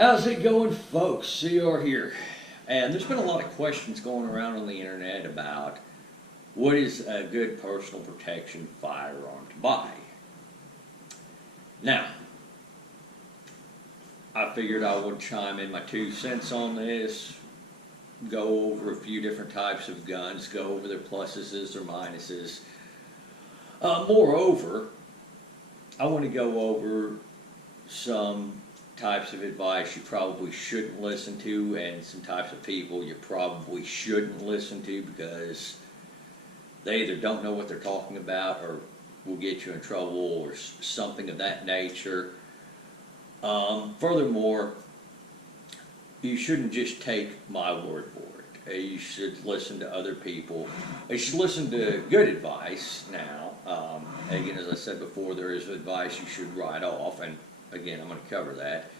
How's it going, folks? CR here. And there's been a lot of questions going around on the internet about what is a good personal protection firearm to buy. Now, I figured I would chime in my 2 cents on this, go over a few different types of guns, go over their pluses, their minuses. Moreover, I want to go over some types of advice you probably shouldn't listen to and some types of people you probably shouldn't listen to because they either don't know what they're talking about or will get you in trouble or something of that nature. Furthermore, you shouldn't just take my word for it. You should listen to other people. You should listen to good advice now. Again, as I said before, there is advice you should write off, and again, I'm going to cover that.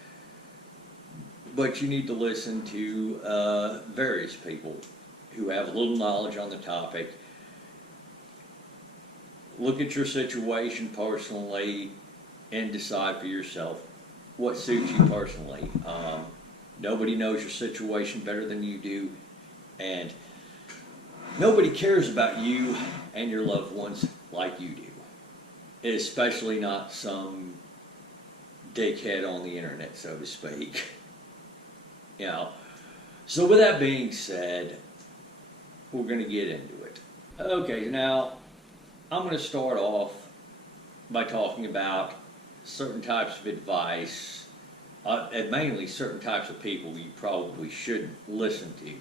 But you need to listen to various people who have a little knowledge on the topic. Look at your situation personally and decide for yourself what suits you personally. Nobody knows your situation better than you do, and nobody cares about you and your loved ones like you do, especially not some dickhead on the internet, so to speak. You know, so with that being said, we're going to get into it. Okay, now I'm going to start off by talking about certain types of advice, and mainly certain types of people you probably shouldn't listen to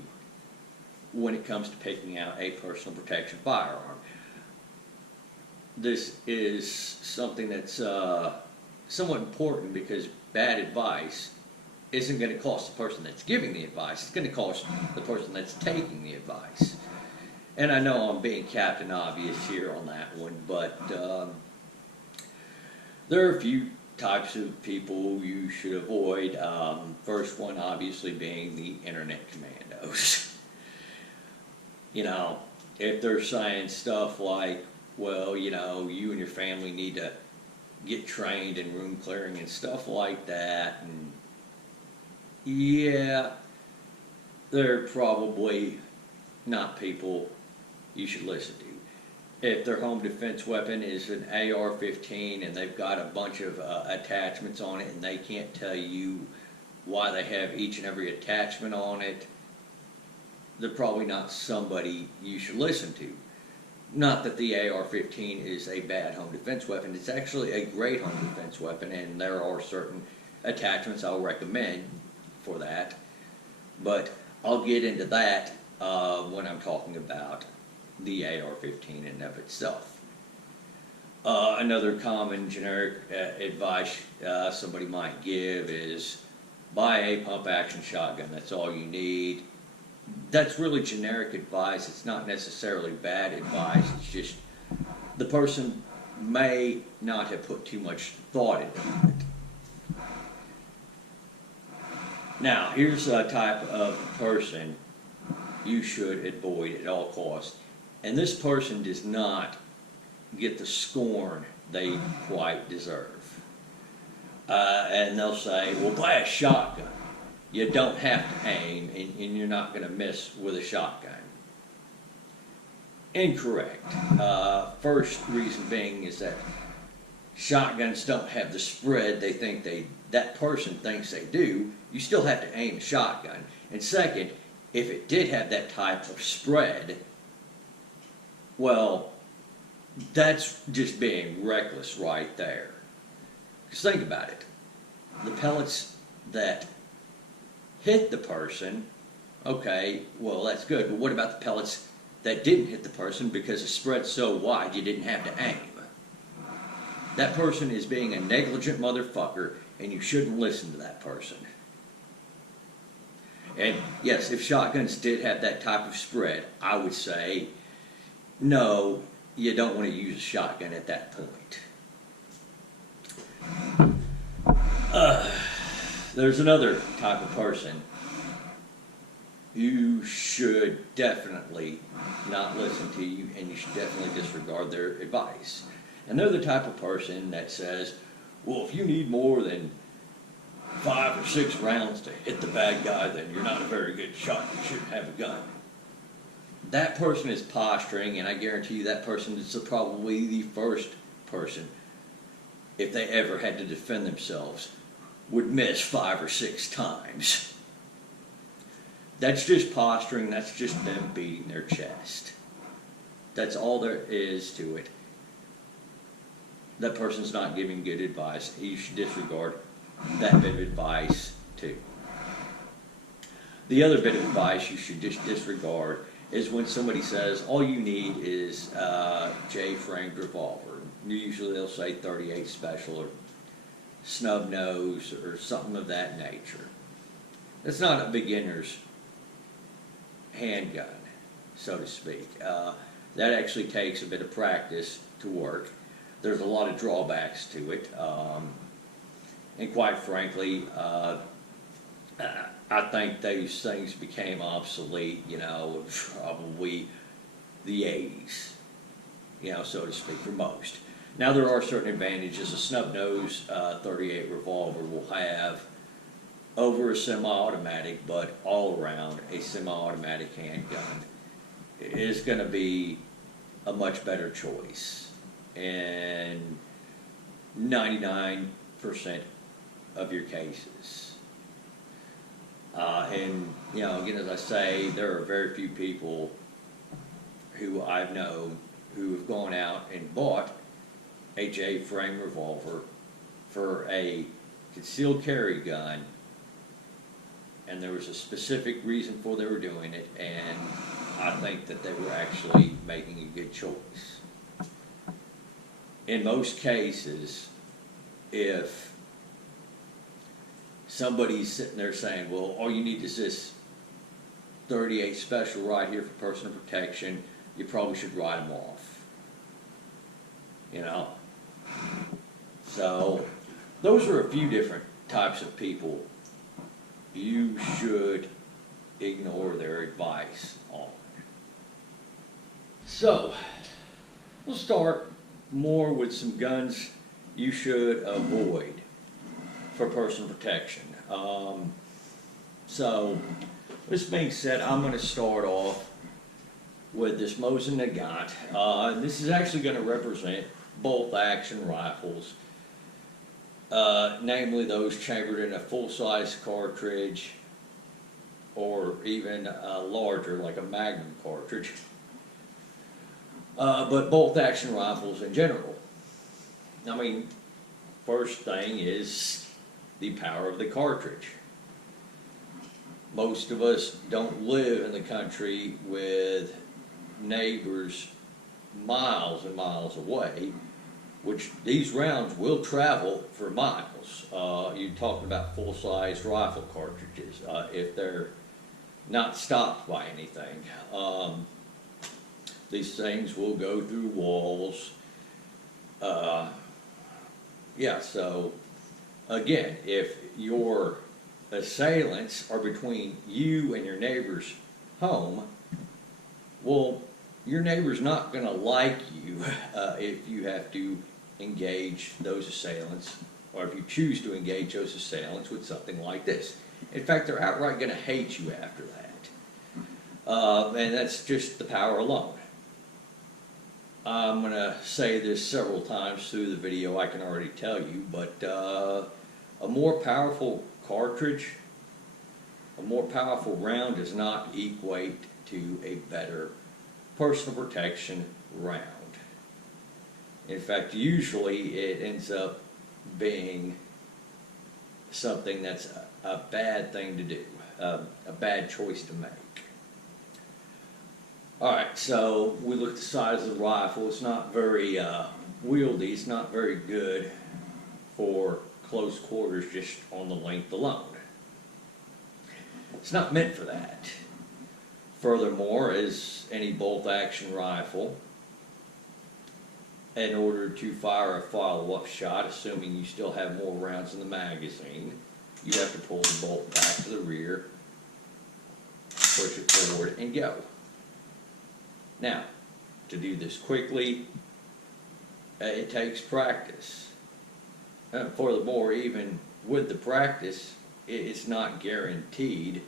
when it comes to picking out a personal protection firearm. This is something that's somewhat important because bad advice isn't going to cost the person that's giving the advice. It's going to cost the person that's taking the advice. And I know I'm being Captain Obvious here on that one, but there are a few types of people you should avoid. First one obviously being the internet commandos. You know, if they're saying stuff like, well, you know, you and your family need to get trained in room clearing and stuff like that, and yeah, they're probably not people you should listen to. If their home defense weapon is an AR-15 and they've got a bunch of attachments on it and they can't tell you why they have each and every attachment on it, they're probably not somebody you should listen to. Not that the AR-15 is a bad home defense weapon. It's actually a great home defense weapon, and there are certain attachments I'll recommend for that. But I'll get into that when I'm talking about the AR-15 in and of itself. Another common generic advice somebody might give is buy a pump-action shotgun. That's all you need. That's really generic advice. It's not necessarily bad advice. It's just the person may not have put too much thought into it. Now, here's a type of person you should avoid at all costs. And this person does not get the scorn they quite deserve. And they'll say, well, buy a shotgun. You don't have to aim, and you're not going to miss with a shotgun. Incorrect. First reason being is that shotguns don't have the spread that person thinks they do. You still have to aim a shotgun. And second, if it did have that type of spread, well, that's just being reckless right there. Because think about it. The pellets that hit the person, okay, well, that's good. But what about the pellets that didn't hit the person because the spread's so wide you didn't have to aim? That person is being a negligent motherfucker, and you shouldn't listen to that person. And yes, if shotguns did have that type of spread, I would say, no, you don't want to use a shotgun at that point. There's another type of person you should definitely not listen to you, and you should definitely disregard their advice. And they're the type of person that says, well, if you need more than 5 or 6 rounds to hit the bad guy, then you're not a very good shot. You shouldn't have a gun. That person is posturing, and I guarantee you that person is probably the first person, if they ever had to defend themselves, would miss 5 or 6 times. That's just posturing. That's just them beating their chest. That's all there is to it. That person's not giving good advice. You should disregard that bit of advice too. The other bit of advice you should just disregard is when somebody says all you need is J-framed revolver. Usually they'll say 38 special or snub nose or something of that nature. It's not a beginner's handgun, so to speak. That actually takes a bit of practice to work. There's a lot of drawbacks to it, and quite frankly, I think those things became obsolete, probably the 80s, so to speak, for most. Now there are certain advantages. A snub nose 38 revolver will have over a semi-automatic, but all around a semi-automatic handgun is going to be a much better choice in 99% of your cases. And again, as I say, there are very few people who I've known who have gone out and bought a J-frame revolver for a concealed carry gun, and there was a specific reason for they were doing it, and I think that they were actually making a good choice. In most cases, if somebody's sitting there saying, well, all you need is this 38 special right here for personal protection, you probably should write them off. So those are a few different types of people you should ignore their advice on. So we'll start more with some guns you should avoid for personal protection. So this being said, I'm going to start off with this Mosin Nagant. This is actually going to represent bolt action rifles, namely those chambered in a full-size cartridge or even larger, like a Magnum cartridge, but bolt action rifles in general. I mean, first thing is the power of the cartridge. Most of us don't live in the country with neighbors miles and miles away, which these rounds will travel for miles. You're talking about full-size rifle cartridges, if they're not stopped by anything. These things will go through walls. So again, if your assailants are between you and your neighbor's home, well, your neighbor's not going to like you if you have to engage those assailants, or if you choose to engage those assailants with something like this. In fact, they're outright going to hate you after that. And that's just the power alone. I'm going to say this several times through the video, I can already tell you, but a more powerful cartridge, a more powerful round does not equate to a better personal protection round. In fact, usually it ends up being something that's a bad thing to do, a bad choice to make. Alright, so we look at the size of the rifle. It's not very wieldy, it's not very good for close quarters just on the length alone. It's not meant for that. Furthermore, as any bolt-action rifle, in order to fire a follow-up shot, assuming you still have more rounds in the magazine, you have to pull the bolt back to the rear, push it forward, and go. Now, to do this quickly, it takes practice. Furthermore, even with the practice, it's not guaranteed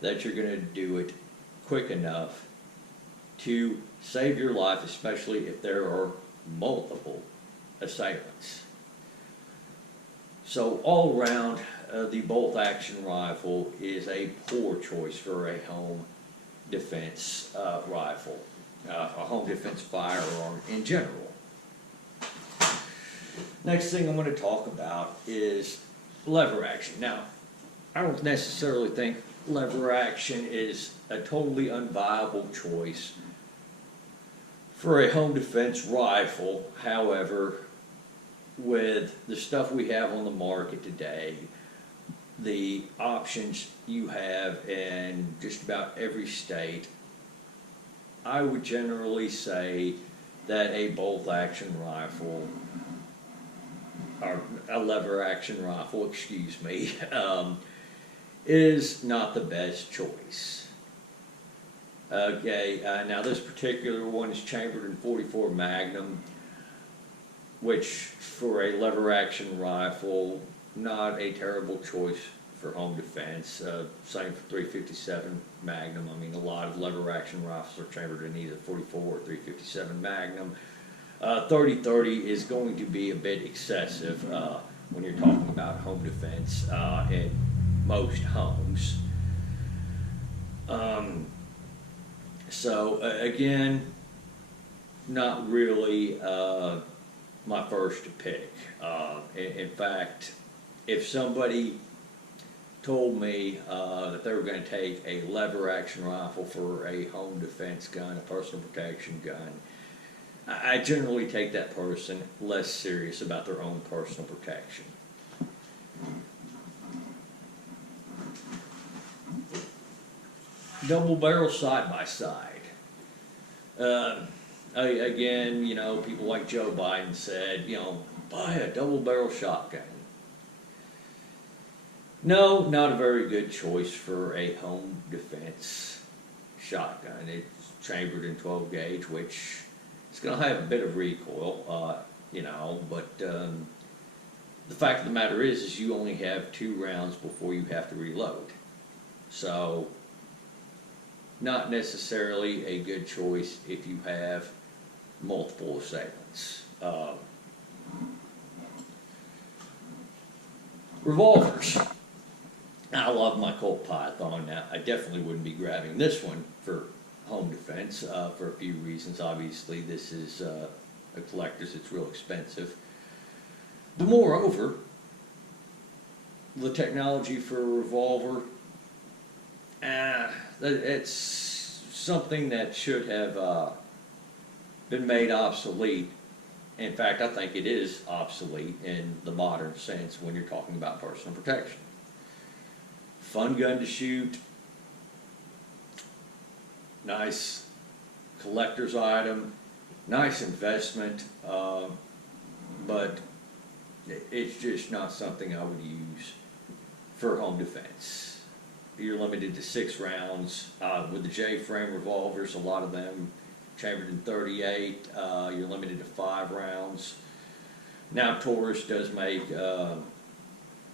that you're going to do it quick enough to save your life, especially if there are multiple assailants. So all around, the bolt action rifle is a poor choice for a home defense rifle, a home defense firearm in general. Next thing I'm going to talk about is lever action. Now, I don't necessarily think lever action is a totally unviable choice for a home defense rifle. However, with the stuff we have on the market today, the options you have in just about every state, I would generally say that a bolt action rifle, or a lever action rifle, excuse me, is not the best choice. Okay, now this particular one is chambered in .44 Magnum, which for a lever action rifle, not a terrible choice for home defense. Same for .357 Magnum. I mean, a lot of lever action rifles are chambered in either .44 or .357 Magnum. 30-30 is going to be a bit excessive when you're talking about home defense in most homes. So again, not really my first pick. In fact, if somebody told me that they were going to take a lever action rifle for a home defense gun, a personal protection gun, I generally take that person less serious about their own personal protection. Double barrel side by side. Again, you know, people like Joe Biden said, you know, buy a double barrel shotgun. No, not a very good choice for a home defense shotgun. It's chambered in 12 gauge, which is going to have a bit of recoil, you know, but the fact of the matter is you only have 2 rounds before you have to reload. So, not necessarily a good choice if you have multiple assailants. Revolvers. I love my Colt Python. Now, I definitely wouldn't be grabbing this one for home defense for a few reasons. Obviously, this is a collector's. It's real expensive. But moreover, the technology for a revolver, it's something that should have been made obsolete. In fact, I think it is obsolete in the modern sense when you're talking about personal protection. Fun gun to shoot, nice collector's item, nice investment, but it's just not something I would use for home defense. You're limited to 6 rounds. With the J-frame revolvers, a lot of them chambered in 38, you're limited to 5 rounds. Now Taurus does make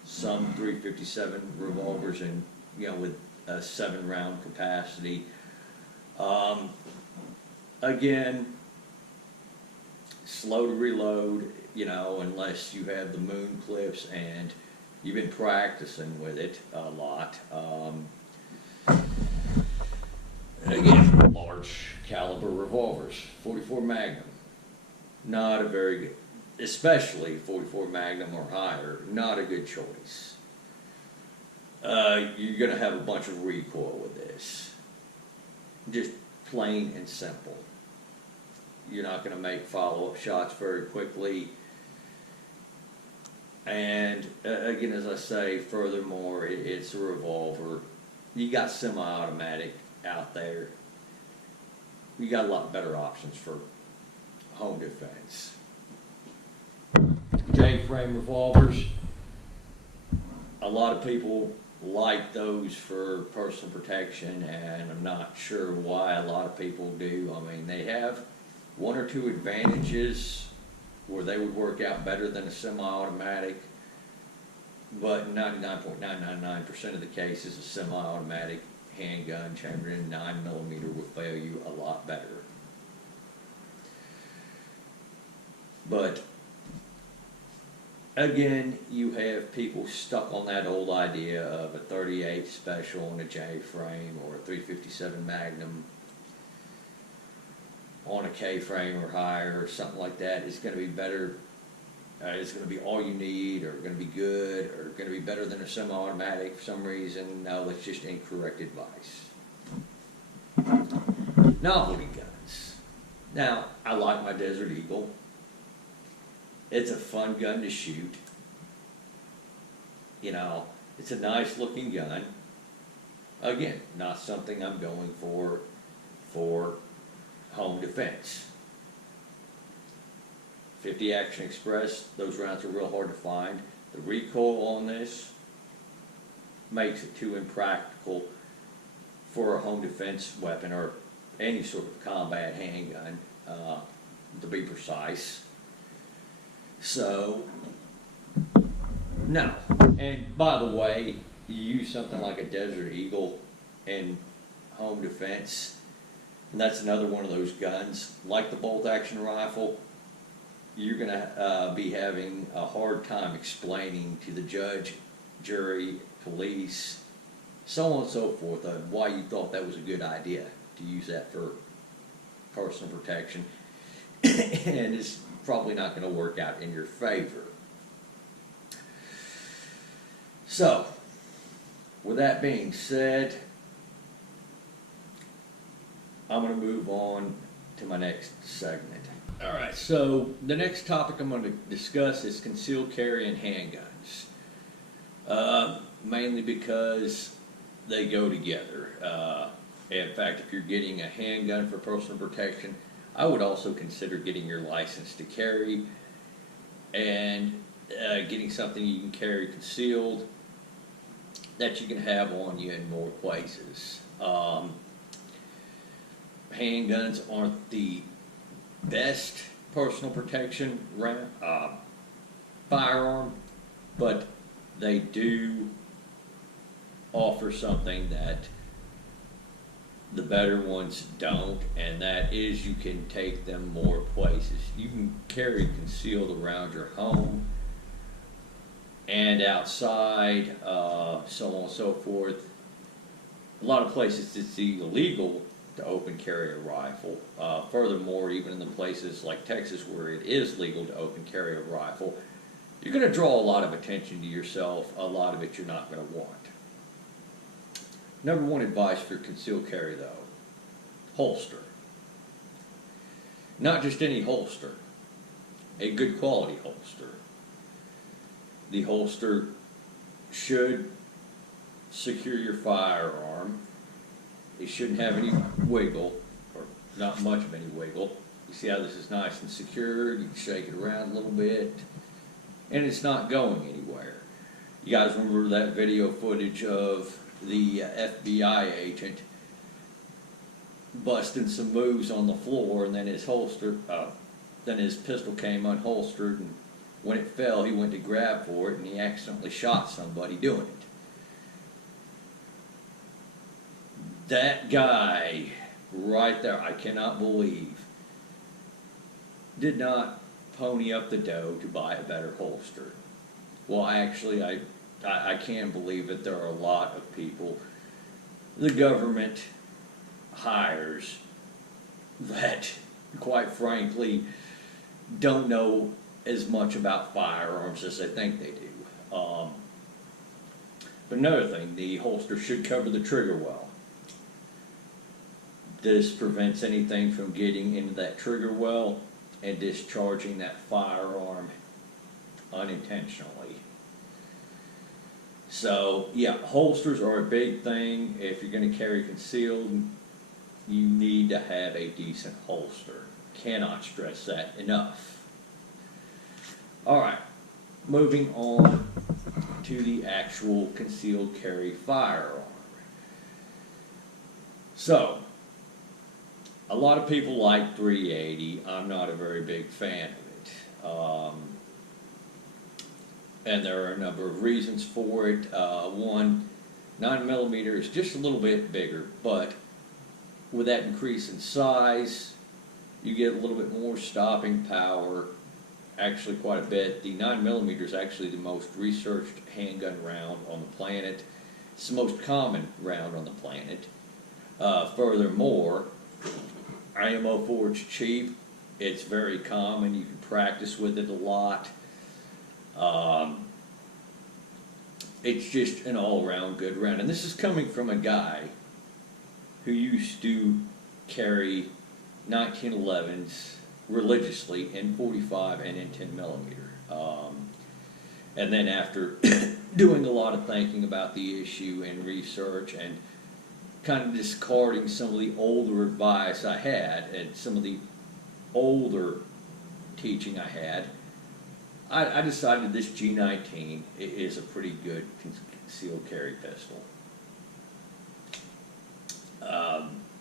some .357 revolvers, and you know, with a 7-round capacity. Again, slow to reload, you know, unless you have the moon clips and you've been practicing with it a lot. Again, large caliber revolvers, .44 Magnum, not a very good, especially .44 Magnum or higher, not a good choice. You're going to have a bunch of recoil with this, just plain and simple. You're not going to make follow-up shots very quickly. And again, as I say, furthermore, it's a revolver. You got semi-automatic out there. You got a lot better options for home defense. J-frame revolvers, a lot of people like those for personal protection, and I'm not sure why a lot of people do. I mean, they have 1 or 2 advantages where they would work out better than a semi-automatic, but in 99.999% of the cases, a semi-automatic handgun chambered in 9mm will fail you a lot better. But again, you have people stuck on that old idea of a 38 special on a J frame or a 357 Magnum on a K frame or higher or something like that is going to be better. It's going to be all you need, or going to be good, or going to be better than a semi-automatic for some reason. No, that's just incorrect advice. Novelty guns. Now, I like my Desert Eagle. It's a fun gun to shoot. You know, it's a nice looking gun. Again, not something I'm going for home defense. 50 Action Express, those rounds are real hard to find. The recoil on this makes it too impractical for a home defense weapon or any sort of combat handgun, to be precise. So, no. And by the way, you use something like a Desert Eagle in home defense, and that's another one of those guns, like the bolt action rifle, you're going to be having a hard time explaining to the judge, jury, police, so on and so forth, why you thought that was a good idea to use that for personal protection. And it's probably not going to work out in your favor. So, with that being said, I'm going to move on to my next segment. All right, so the next topic I'm going to discuss is concealed carry and handguns, mainly because they go together. In fact, if you're getting a handgun for personal protection, I would also consider getting your license to carry and getting something you can carry concealed that you can have on you in more places. Handguns aren't the best personal protection firearm, but they do offer something that the better ones don't, and that is you can take them more places. You can carry concealed around your home and outside, so on and so forth. A lot of places it's illegal to open carry a rifle. Furthermore, even in the places like Texas where it is legal to open carry a rifle, you're going to draw a lot of attention to yourself. A lot of it you're not going to want. Number one advice for concealed carry, though, holster. Not just any holster, a good quality holster. The holster should secure your firearm. It shouldn't have any wiggle, or not much of any wiggle. You see how this is nice and secured, you can shake it around a little bit, and it's not going anywhere. You guys remember that video footage of the FBI agent busting some moves on the floor, and then his pistol came unholstered, and when it fell, he went to grab for it, and he accidentally shot somebody doing it. That guy right there, I cannot believe, did not pony up the dough to buy a better holster. Well, actually, I can believe that there are a lot of people the government hires that, quite frankly, don't know as much about firearms as they think they do. But another thing, the holster should cover the trigger well. This prevents anything from getting into that trigger well and discharging that firearm unintentionally. So, yeah, holsters are a big thing. If you're going to carry concealed, you need to have a decent holster. Cannot stress that enough. All right, moving on to the actual concealed carry firearm. So, a lot of people like 380. I'm not a very big fan of it. and there are a number of reasons for it. One, 9mm is just a little bit bigger, but with that increase in size, you get a little bit more stopping power, actually quite a bit. The 9mm is actually the most researched handgun round on the planet. It's the most common round on the planet. Furthermore, IMO 4 is cheap. It's very common. You can practice with it a lot. It's just an all-around good round. And this is coming from a guy who used to carry 1911s religiously in 45 and in 10mm. And then after doing a lot of thinking about the issue and research and kind of discarding some of the older advice I had and some of the older teaching I had, I decided this G19 is a pretty good concealed carry pistol.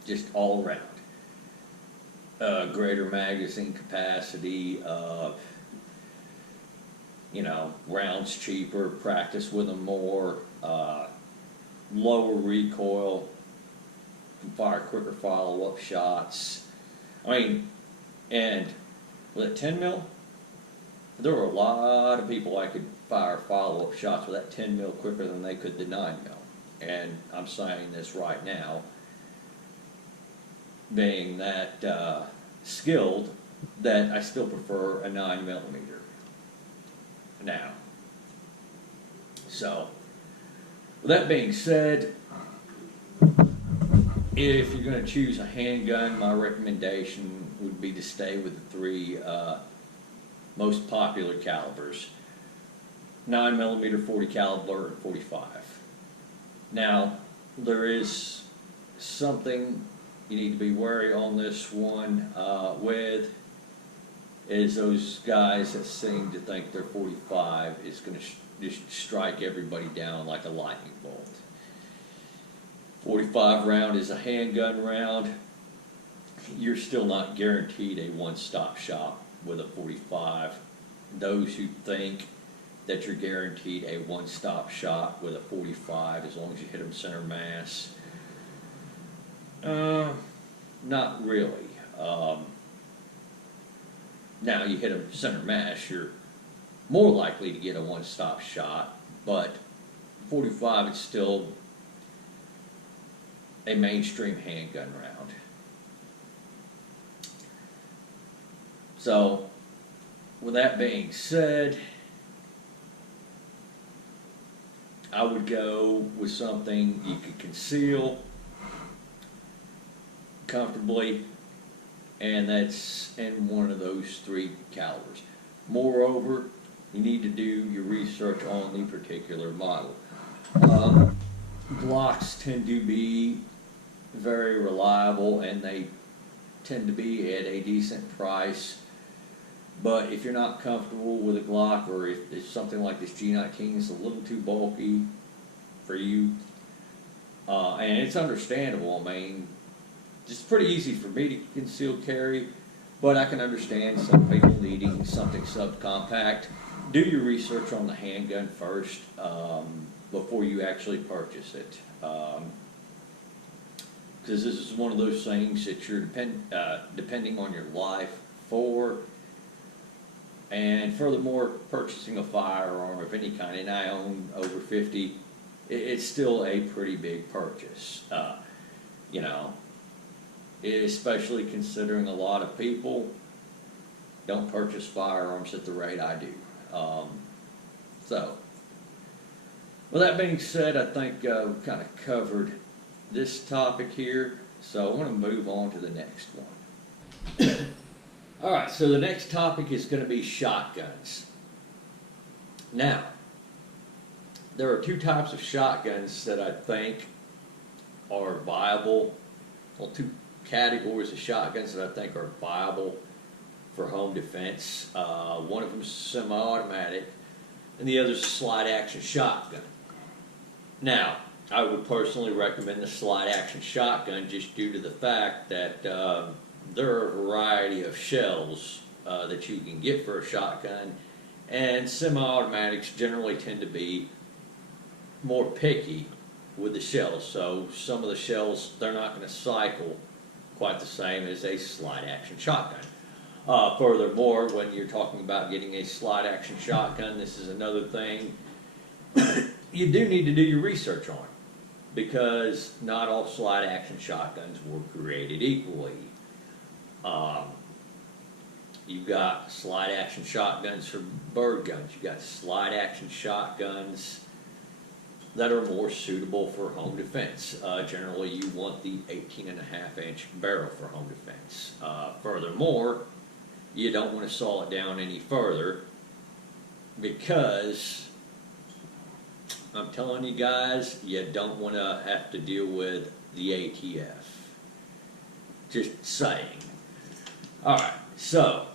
Just all around. Greater magazine capacity, rounds cheaper, practice with them more, lower recoil, can fire quicker follow-up shots. I mean, and with that 10mm, there were a lot of people I could fire follow-up shots with that 10mm quicker than they could the 9mm. And I'm saying this right now, being that skilled, that I still prefer a 9mm now. So, with that being said, if you're going to choose a handgun, my recommendation would be to stay with the three most popular calibers: 9mm, 40 caliber, and 45. Now, there is something you need to be wary on this one with, is those guys that seem to think their 45 is going to just strike everybody down like a lightning bolt. 45 round is a handgun round. You're still not guaranteed a one-stop shop with a 45. Those who think that you're guaranteed a one-stop shot with a 45 as long as you hit them center mass, not really. Now you hit them center mass, you're more likely to get a one-stop shot, but 45 is still a mainstream handgun round. So, with that being said, I would go with something you could conceal comfortably, and that's in one of those three calibers. Moreover, you need to do your research on the particular model. Glocks tend to be very reliable, and they tend to be at a decent price. But if you're not comfortable with a Glock, or if something like this G19 is a little too bulky for you, and it's understandable. I mean, it's pretty easy for me to conceal carry, but I can understand some people needing something subcompact. Do your research on the handgun first before you actually purchase it, because this is one of those things that you're depending on your life for. And furthermore, purchasing a firearm of any kind, and I own over 50, it's still a pretty big purchase, especially considering a lot of people don't purchase firearms at the rate I do. So, with that being said, I think we've kind of covered this topic here, so I want to move on to the next one. All right, so the next topic is going to be shotguns. Now, there are two types of shotguns that I think are viable. Well, two categories of shotguns that I think are viable for home defense. One of them is semi-automatic, and the other is a slide-action shotgun. Now, I would personally recommend the slide-action shotgun just due to the fact that there are a variety of shells that you can get for a shotgun, And semi-automatics generally tend to be more picky with the shells. So some of the shells, they're not going to cycle quite the same as a slide action shotgun. Furthermore, when you're talking about getting a slide action shotgun, this is another thing you do need to do your research on, because not all slide action shotguns were created equally. You've got slide action shotguns for bird guns. You've got slide action shotguns that are more suitable for home defense. Generally, you want the 18.5-inch barrel for home defense. Furthermore, you don't want to saw it down any further, because I'm telling you guys, you don't want to have to deal with the ATF. Just saying. Alright, so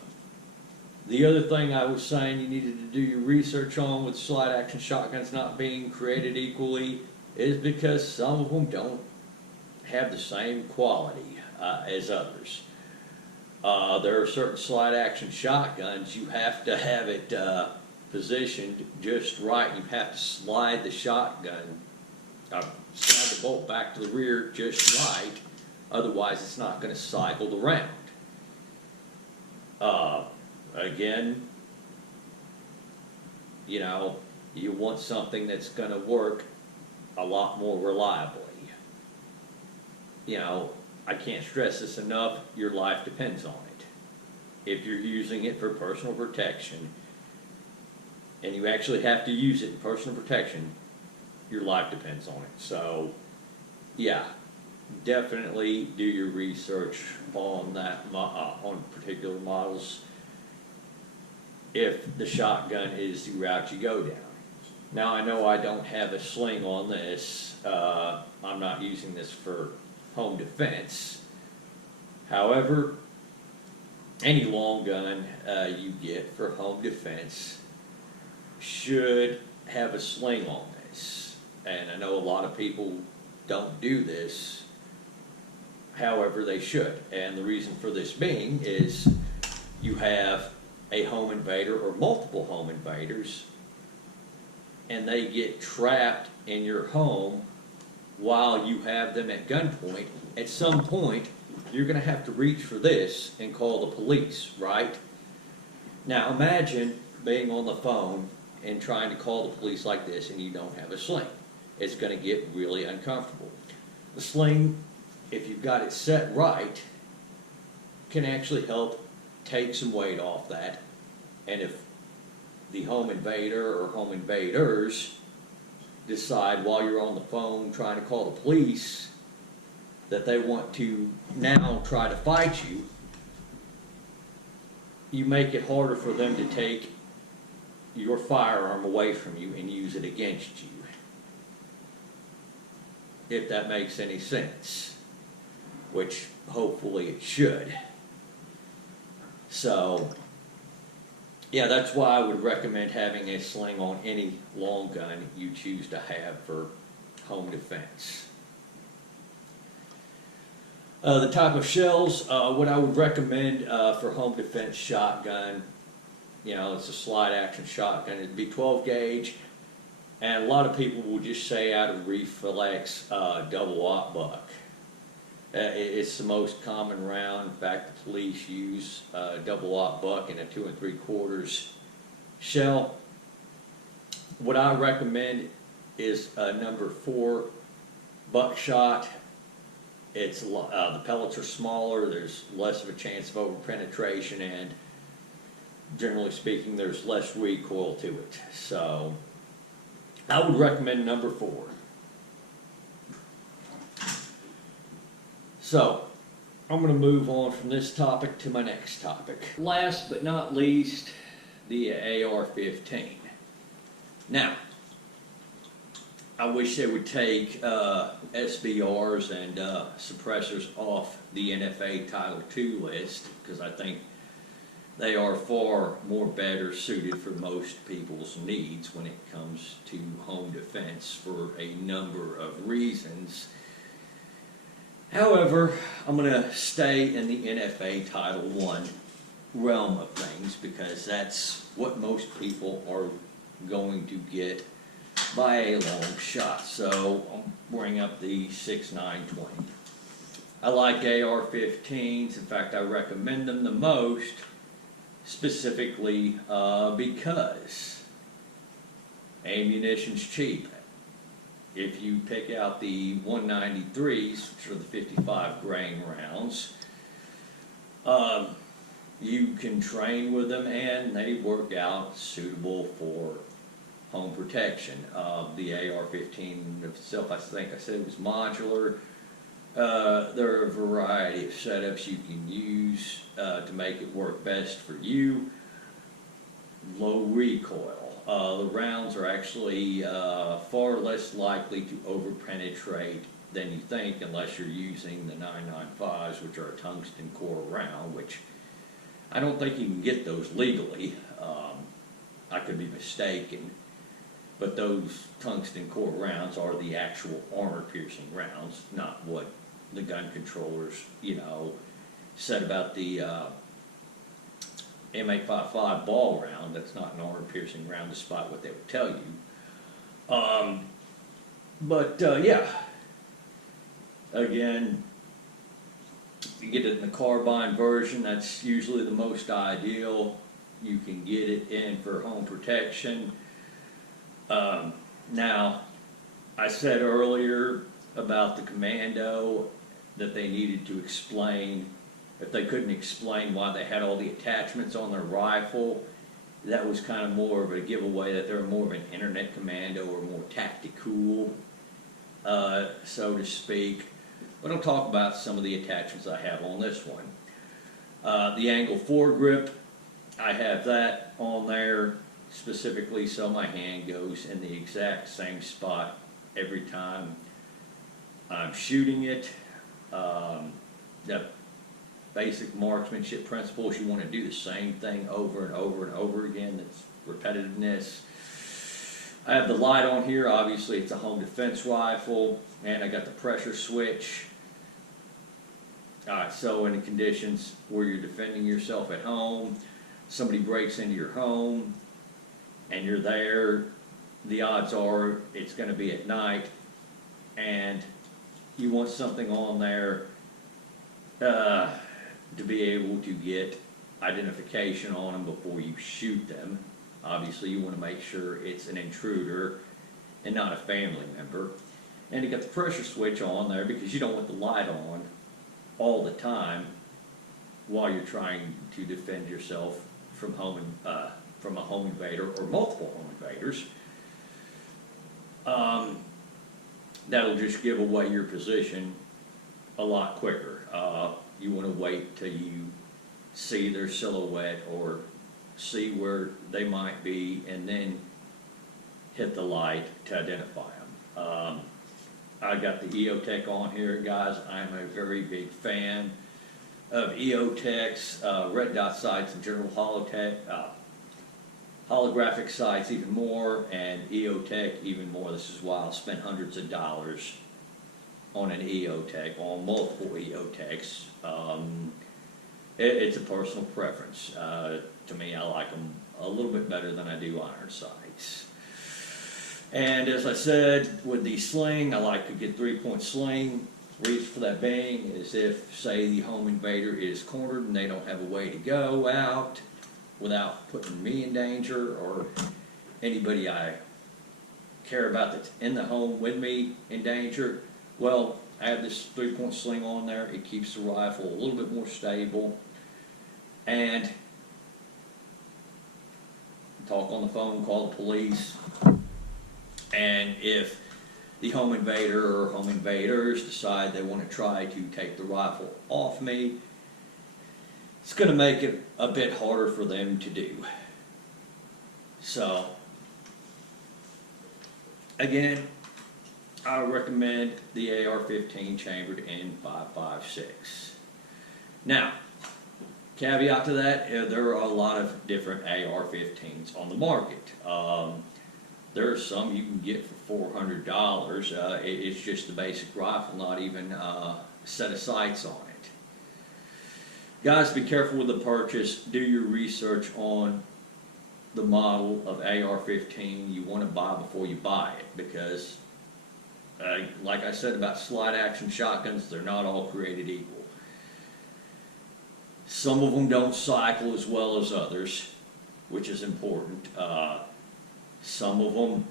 the other thing I was saying you needed to do your research on with slide action shotguns not being created equally is because some of them don't have the same quality as others. There are certain slide action shotguns, you have to have it positioned just right. You have to slide the shotgun, slide the bolt back to the rear just right, otherwise it's not going to cycle the round. Again, you know, you want something that's going to work a lot more reliably. You know, I can't stress this enough, your life depends on it. If you're using it for personal protection, and you actually have to use it in personal protection, your life depends on it. So, yeah, definitely do your research on that, on particular models, if the shotgun is the route you go down. Now, I know I don't have a sling on this. I'm not using this for home defense. However, any long gun you get for home defense should have a sling on this. And I know a lot of people don't do this. However, they should. And the reason for this being is you have a home invader or multiple home invaders, and they get trapped in your home while you have them at gunpoint. At some point, you're going to have to reach for this and call the police, right? Now imagine being on the phone and trying to call the police like this and you don't have a sling. It's going to get really uncomfortable. The sling, if you've got it set right, can actually help take some weight off that. And if the home invader or home invaders decide while you're on the phone trying to call the police that they want to now try to fight you, you make it harder for them to take your firearm away from you and use it against you. If that makes any sense, which hopefully it should. So, yeah, that's why I would recommend having a sling on any long gun you choose to have for home defense. The type of shells, what I would recommend for home defense shotgun, you know, it's a slide action shotgun, it'd be 12 gauge, and a lot of people will just say out of reflex double-aught buck. It's the most common round. In fact, the police use double-aught buck in a 2 3/4 shell. What I recommend is number 4 buckshot. It's the pellets are smaller. There's less of a chance of over-penetration, and generally speaking, there's less recoil to it. So, I would recommend number 4. So, I'm going to move on from this topic to my next topic. Last but not least, the AR-15. Now, I wish they would take SBRs and suppressors off the NFA Title II list, because I think they are far more better suited for most people's needs when it comes to home defense for a number of reasons. However, I'm going to stay in the NFA Title I realm of things, because that's what most people are going to get by a long shot. So I'll bring up the 6.920. I like AR-15s. In fact, I recommend them the most, specifically because ammunition's cheap. If you pick out the 193s, which are the 55 grain rounds, you can train with them and they work out suitable for home protection. The AR-15 itself, I think I said it was modular. There are a variety of setups you can use to make it work best for you. Low recoil. The rounds are actually far less likely to over-penetrate than you think, unless you're using the 995s, which are a tungsten core round, which I don't think you can get those legally. I could be mistaken, but those tungsten core rounds are the actual armor-piercing rounds, not what the gun controllers, said about the M855 ball round. That's not an armor-piercing round, despite what they would tell you. Yeah, again, you get it in the carbine version. That's usually the most ideal. You can get it in for home protection. Now, I said earlier about the commando that they needed to explain. If they couldn't explain why they had all the attachments on their rifle, that was kind of more of a giveaway that they're more of an internet commando or more tactical, so to speak. But I'll talk about some of the attachments I have on this one. The angle foregrip, I have that on there specifically so my hand goes in the exact same spot every time I'm shooting it. The basic marksmanship principles, you want to do the same thing over and over and over again. That's repetitiveness. I have the light on here. Obviously, it's a home defense rifle, and I got the pressure switch. So in the conditions where you're defending yourself at home, somebody breaks into your home, and you're there, the odds are it's going to be at night, and you want something on there to be able to get identification on them before you shoot them. Obviously, you want to make sure it's an intruder and not a family member. And you got the pressure switch on there because you don't want the light on all the time while you're trying to defend yourself from from a home invader or multiple home invaders. That'll just give away your position a lot quicker. You want to wait till you see their silhouette or see where they might be and then hit the light to identify them. I got the EOTech on here, guys. I'm a very big fan of EOTechs, red dot sights in general, holographic sights even more, and EOTech even more. This is why I'll spend hundreds of dollars on an EOTech, on multiple EOTechs. It's a personal preference. To me, I like them a little bit better than I do iron sights. And as I said, with the sling, I like a good 3-point sling. Reach for that bang as if, say, the home invader is cornered and they don't have a way to go out without putting me in danger or anybody I care about that's in the home with me in danger. Well, I have this 3-point sling on there. It keeps the rifle a little bit more stable. And talk on the phone, call the police. And if the home invader or home invaders decide they want to try to take the rifle off me, it's going to make it a bit harder for them to do. So, again, I recommend the AR-15 chambered in 5.56. Now, caveat to that, there are a lot of different AR-15s on the market. There are some you can get for $400. It's just the basic rifle, not even a set of sights on Guys, be careful with the purchase. Do your research on the model of AR-15 you want to buy before you buy it, because like I said about slide action shotguns, they're not all created equal. Some of them don't cycle as well as others, which is important. Some of them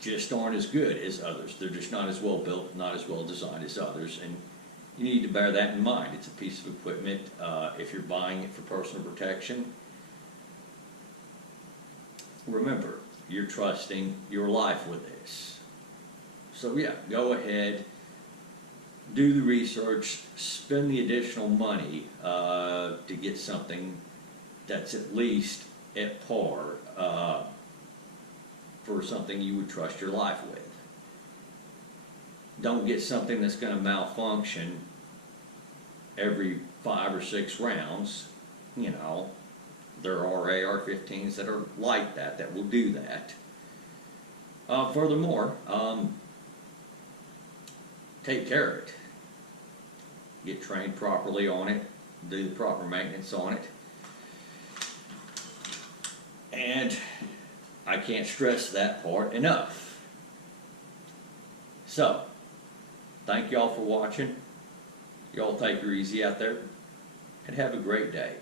just aren't as good as others. They're just not as well built, not as well designed as others, and you need to bear that in mind. It's a piece of equipment. If you're buying it for personal protection, remember, you're trusting your life with this. So yeah, go ahead, do the research, spend the additional money to get something that's at least at par for something you would trust your life with. Don't get something that's going to malfunction every 5 or 6 rounds. You know, there are AR-15s that are like that, that will do that. Furthermore, take care of it. Get trained properly on it, do the proper maintenance on it. And I can't stress that part enough. So, thank y'all for watching. Y'all take her easy out there and have a great day.